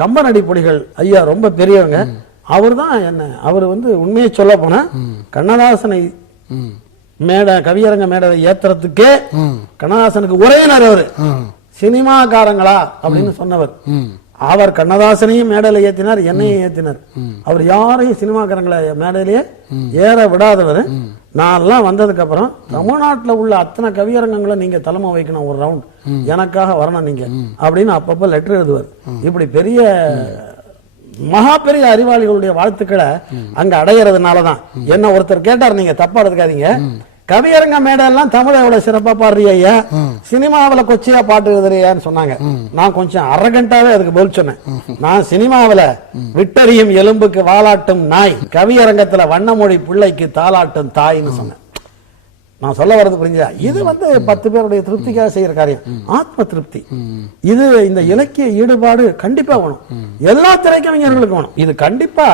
கம்பன் அடிப்பொடிகள் ஐயா ரொம்ப பெரியவங்க. அவர் தான் என்ன அவர் உண்மையை சொல்ல போனா கண்ணதாசனை கவியரங்க மேடை ஏத்துறதுக்கே கண்ணதாசனுக்கு உரையினர் அவரு சினிமாக்காரங்களா அப்படின்னு சொன்னவர். அவர் கண்ணதாசனையும் மேடையில ஏத்தினார், என்னையும் ஏத்தினார். அவர் யாரையும் சினிமாக்காரங்களை மேடையிலேயே ஏற விடாதவர். நான் எல்லாம் வந்ததுக்கு அப்புறம் தமிழ்நாட்டில் உள்ள அத்தனை கவியரங்கங்களை நீங்க தலைமை வைக்கணும், ஒரு ரவுண்ட் எனக்காக வரணும் நீங்க அப்படின்னு அப்பப்ப லெட்டர் எழுதுவார். இப்படி பெரிய மகா பெரிய அறிவாளிகளுடைய வாழ்த்துக்களை அங்க அடையிறதுனாலதான் என்ன ஒருத்தர் கேட்டார், நீங்க தப்பா எடுத்துக்காதீங்க, கவியரங்க மேடை எல்லாம் தமிழை எவ்வளவு சிறப்பா பாடுறியா, சினிமாவில கொச்சையா பாட்டு எழுதுறியான்னு சொன்னாங்க. நான் கொஞ்சம் அரகண்டாவே அதுக்கு பதில் சொன்னேன். நான் சினிமாவில விட்டறியும் எலும்புக்கு வாலாட்டும் நாய், கவியரங்கத்துல வண்ணமொழி பிள்ளைக்கு தாலாட்டும் தாய்ன்னு சொன்னேன். நான் சொல்ல வர்றது புரிஞ்சா? இது 10 பேருடைய திருப்திக்காக செய்யற காரியம், ஆத்ம திருப்தி. இது இந்த இலக்கிய ஈடுபாடு கண்டிப்பா வேணும், எல்லா திரைக்கவிஞர்களுக்கும் வேணும். இது கண்டிப்பா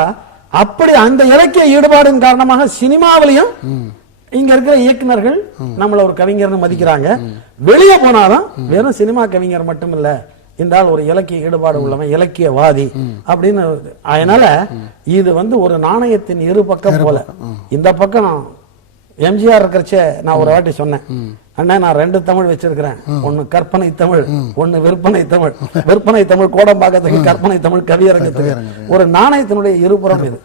அப்படி அந்த இலக்கிய ஈடுபாடின் காரணமாக சினிமாவிலையும் இங்க இருக்கிற இயக்குநர்கள் நம்மள ஒரு கவிஞர்னு மதிக்கிறாங்க. வெளியே போனாலும் வெறும் சினிமா கவிஞர் மட்டும் இல்ல, என்றால் ஒரு இலக்கிய ஈடுபாடு உள்ளவன் இலக்கியவாதி அப்படின்னு. அதனால இது ஒரு நாணயத்தின் இரு பக்கம் போல. இந்த பக்கம் எம்ஜிஆர் இருக்கிறச்சே நான் ஒரு வாட்டி சொன்னேன், அண்ணா நான் 2 தமிழ் வச்சிருக்கிறேன், ஒன்னு கற்பனை தமிழ், ஒன்னு விற்பனை தமிழ். விற்பனை தமிழ் கோடம்பாக்கத்துக்கு, கற்பனை தமிழ் கவியரங்கத்துக்கு. ஒரு நாணயத்தினுடைய இருபுறம் இது.